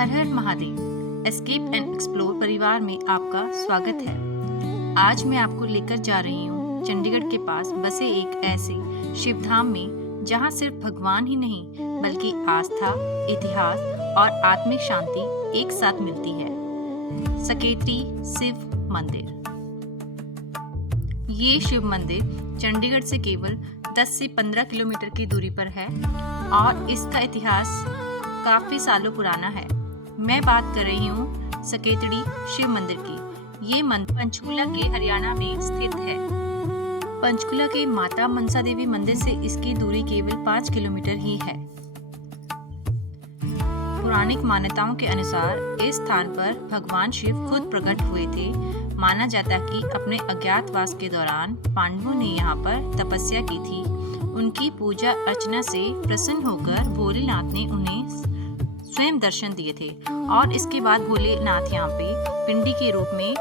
Her her Mahadev. Escape and explore परिवार में आपका स्वागत है। आज मैं आपको लेकर जा रही हूँ चंडीगढ़ के पास बसे एक ऐसे शिवधाम में जहाँ सिर्फ भगवान ही नहीं बल्कि आस्था, इतिहास और आत्मिक शांति एक साथ मिलती है। सकेत्री शिव मंदिर। ये शिव मंदिर चंडीगढ़ से केवल 10 से 15 किलोमीटर की दूरी पर है और इसका इतिहास काफी सालों पुराना है। मैं बात कर रही हूँ सकेतड़ी शिव मंदिर की। ये मंदिर पंचकुला के हरियाणा में स्थित है। पंचकुला के माता मनसा देवी मंदिर से इसकी दूरी केवल 5 किलोमीटर ही है। पौराणिक मान्यताओं के अनुसार इस स्थान पर भगवान शिव खुद प्रकट हुए थे। माना जाता है कि अपने अज्ञातवास के दौरान पांडवों ने यहाँ पर तपस्या की थी। उनकी पूजा अर्चना से प्रसन्न होकर भोलेनाथ ने उन्हें स्वयं दर्शन दिए थे और इसके बाद भोलेनाथ यहाँ पे पिंडी के रूप में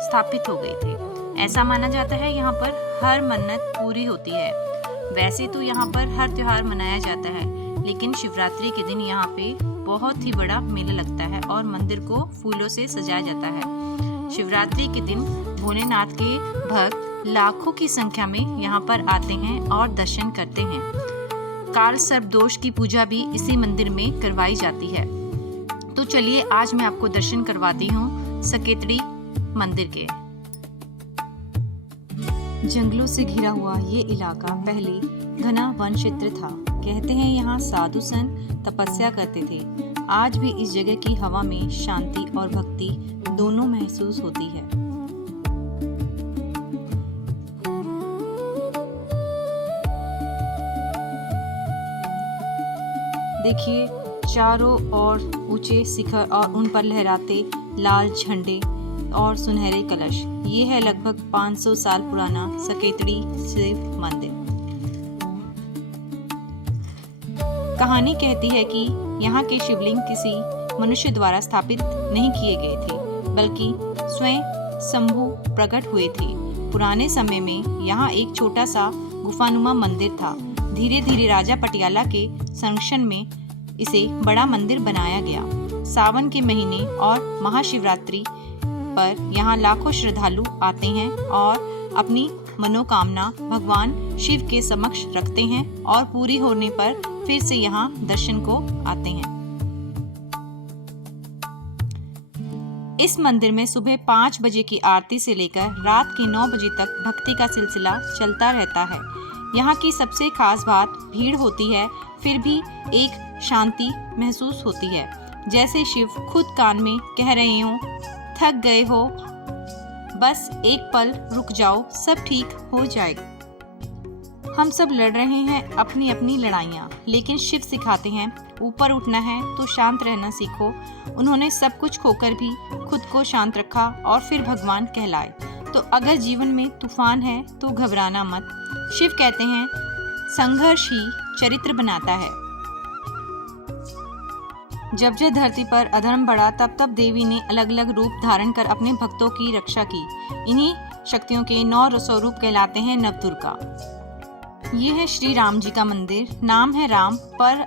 स्थापित हो गए थे। ऐसा माना जाता है यहाँ पर हर मन्नत पूरी होती है। वैसे तो यहाँ पर हर त्योहार मनाया जाता है, लेकिन शिवरात्रि के दिन यहाँ पे बहुत ही बड़ा मेला लगता है और मंदिर को फूलों से सजाया जाता है। शिवरात्रि के दिन भोलेनाथ के भक्त लाखों की संख्या में यहाँ पर आते हैं और दर्शन करते हैं। काल सर्प दोष की पूजा भी इसी मंदिर में करवाई जाती है। तो चलिए आज मैं आपको दर्शन करवाती हूँ सकेतड़ी मंदिर के। जंगलों से घिरा हुआ ये इलाका पहले घना वन क्षेत्र था। कहते हैं यहाँ साधु संत तपस्या करते थे। आज भी इस जगह की हवा में शांति और भक्ति दोनों महसूस होती है। देखिए चारों ओर ऊंचे शिखर और उन पर लहराते लाल झंडे और सुनहरे कलश। ये है लगभग 500 साल पुराना सकेतड़ी शिव मंदिर। कहानी कहती है कि यहाँ के शिवलिंग किसी मनुष्य द्वारा स्थापित नहीं किए गए थे, बल्कि स्वयं शंभु प्रकट हुए थे। पुराने समय में यहाँ एक छोटा सा गुफानुमा मंदिर था। धीरे धीरे राजा पटियाला के संरक्षण में इसे बड़ा मंदिर बनाया गया। सावन के महीने और महाशिवरात्रि पर यहाँ लाखों श्रद्धालु आते हैं और अपनी मनोकामना भगवान शिव के समक्ष रखते हैं और पूरी होने पर फिर से यहाँ दर्शन को आते हैं। इस मंदिर में सुबह 5 बजे की आरती से लेकर रात के 9 बजे तक भक्ति का सिलसिला चलता रहता है। यहाँ की सबसे खास बात भीड़ होती है, फिर भी एक शांति महसूस होती है, जैसे शिव खुद कान में कह रहे हो, थक गए हो, बस एक पल रुक जाओ, सब ठीक हो जाएगा। हम सब लड़ रहे हैं अपनी अपनी लड़ाइयाँ, लेकिन शिव सिखाते हैं ऊपर उठना है तो शांत रहना सीखो। उन्होंने सब कुछ खोकर भी खुद को शांत रखा और फिर भगवान कहलाए। तो अगर जीवन में तूफान है तो घबराना मत। शिव कहते हैं संघर्ष ही चरित्र बनाता है। जब जब धरती पर अधर्म बढ़ा तब तब देवी ने अलग अलग रूप धारण कर अपने भक्तों की रक्षा की। इन्हीं शक्तियों के 9 स्वरूप कहलाते हैं नवदुर्गा। ये है श्री राम जी का मंदिर। नाम है राम, पर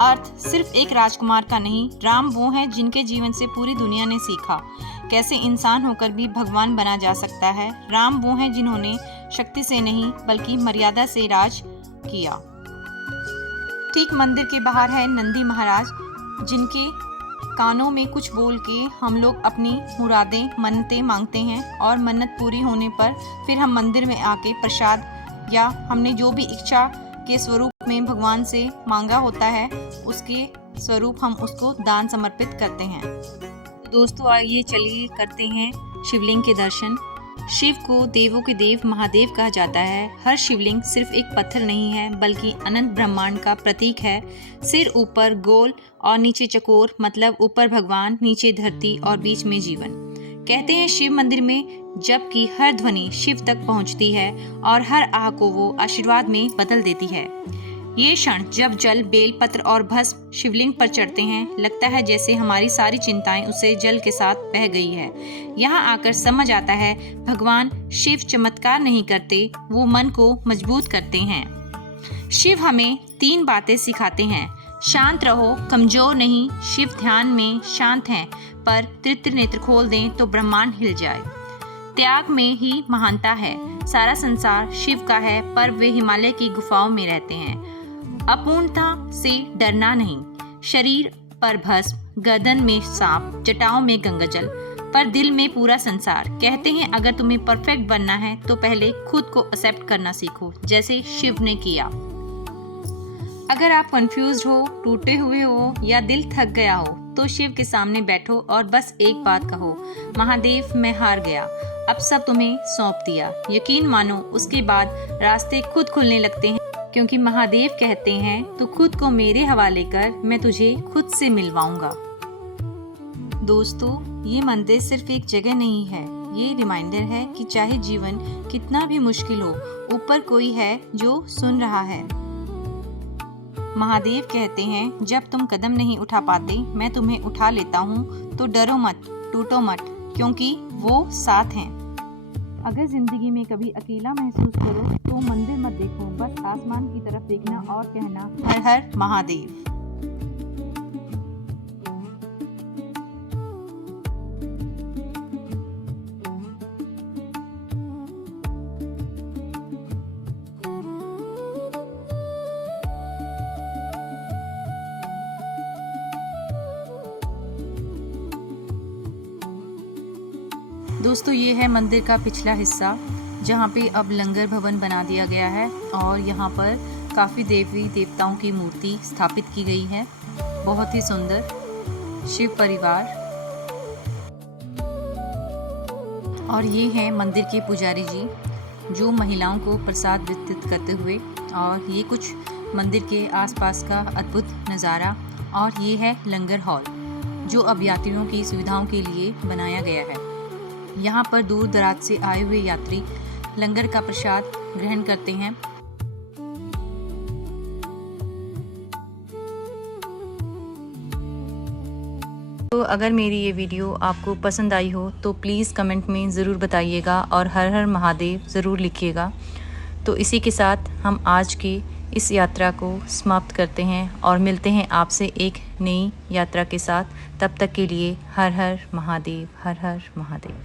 अर्थ सिर्फ एक राजकुमार का नहीं। राम वो हैं जिनके जीवन से पूरी दुनिया ने सीखा कैसे इंसान होकर भी भगवान बना जा सकता है। राम वो हैं जिन्होंने शक्ति से नहीं बल्कि मर्यादा से राज किया। ठीक मंदिर के बाहर है नंदी महाराज, जिनके कानों में कुछ बोल के हम लोग अपनी मुरादें मन्नतें मांगते हैं और मन्नत पूरी होने पर फिर हम मंदिर में आके प्रसाद या हमने जो भी इच्छा के स्वरूप में भगवान से मांगा होता है उसके स्वरूप हम उसको दान समर्पित करते हैं। दोस्तों आइए चलिए करते हैं शिवलिंग के दर्शन। शिव को देवों के देव महादेव कहा जाता है। हर शिवलिंग सिर्फ एक पत्थर नहीं है बल्कि अनंत ब्रह्मांड का प्रतीक है। सिर ऊपर गोल और नीचे चकोर, मतलब ऊपर भगवान, नीचे धरती और बीच में जीवन। कहते हैं शिव मंदिर में जबकि हर ध्वनि शिव तक पहुंचती है और हर आह को वो आशीर्वाद में बदल देती है। ये क्षण जब जल, बेलपत्र और भस्म शिवलिंग पर चढ़ते हैं, लगता है जैसे हमारी सारी चिंताएं उसे जल के साथ बह गई है। यहाँ आकर समझ आता है भगवान शिव चमत्कार नहीं करते, वो मन को मजबूत करते हैं। शिव हमें 3 बातें सिखाते हैं। शांत रहो, कमजोर नहीं, शिव ध्यान में शांत हैं, पर तृतीय नेत्र खोल दें तो ब्रह्मांड हिल जाए। त्याग में ही महानता है, सारा संसार शिव का है, पर वे हिमालय की गुफाओं में रहते हैं। अपूर्णता से डरना नहीं, शरीर पर भस्म, गर्दन में सांप, जटाओं में गंगाजल, पर दिल में पूरा संसार। कहते हैं अगर तुम्हें परफेक्ट बनना है तो पहले खुद को एक्सेप्ट करना सीखो, जैसे शिव ने किया। अगर आप कंफ्यूज्ड हो, टूटे हुए हो या दिल थक गया हो तो शिव के सामने बैठो और बस एक बात कहो, महादेव मैं हार गया, अब सब तुम्हें सौंप दिया। यकीन मानो उसके बाद रास्ते खुद खुलने लगते हैं, क्योंकि महादेव कहते हैं तू खुद को मेरे हवाले कर, मैं तुझे खुद से मिलवाऊंगा। दोस्तों, ये मंदिर सिर्फ एक जगह नहीं है, ये रिमाइंडर है कि चाहे जीवन कितना भी मुश्किल हो, ऊपर कोई है जो सुन रहा है। महादेव कहते हैं जब तुम कदम नहीं उठा पाते, मैं तुम्हें उठा लेता हूँ, तो डरो मत, टूटो मत, क्योंकि वो साथ हैं। अगर जिंदगी में कभी अकेला महसूस करो तो मंदिर मत देखो, बस आसमान की तरफ देखना और कहना हर हर महादेव। दोस्तों, ये है मंदिर का पिछला हिस्सा, जहाँ पे अब लंगर भवन बना दिया गया है और यहाँ पर काफ़ी देवी देवताओं की मूर्ति स्थापित की गई है। बहुत ही सुंदर शिव परिवार। और ये हैं मंदिर के पुजारी जी, जो महिलाओं को प्रसाद वितरित करते हुए। और ये कुछ मंदिर के आसपास का अद्भुत नज़ारा। और ये है लंगर हॉल, जो अब यात्रियों की सुविधाओं के लिए बनाया गया है। यहाँ पर दूर दराज से आए हुए यात्री लंगर का प्रसाद ग्रहण करते हैं। तो अगर मेरी ये वीडियो आपको पसंद आई हो तो प्लीज़ कमेंट में ज़रूर बताइएगा और हर हर महादेव ज़रूर लिखिएगा। तो इसी के साथ हम आज की इस यात्रा को समाप्त करते हैं और मिलते हैं आपसे एक नई यात्रा के साथ। तब तक के लिए हर हर महादेव, हर हर महादेव।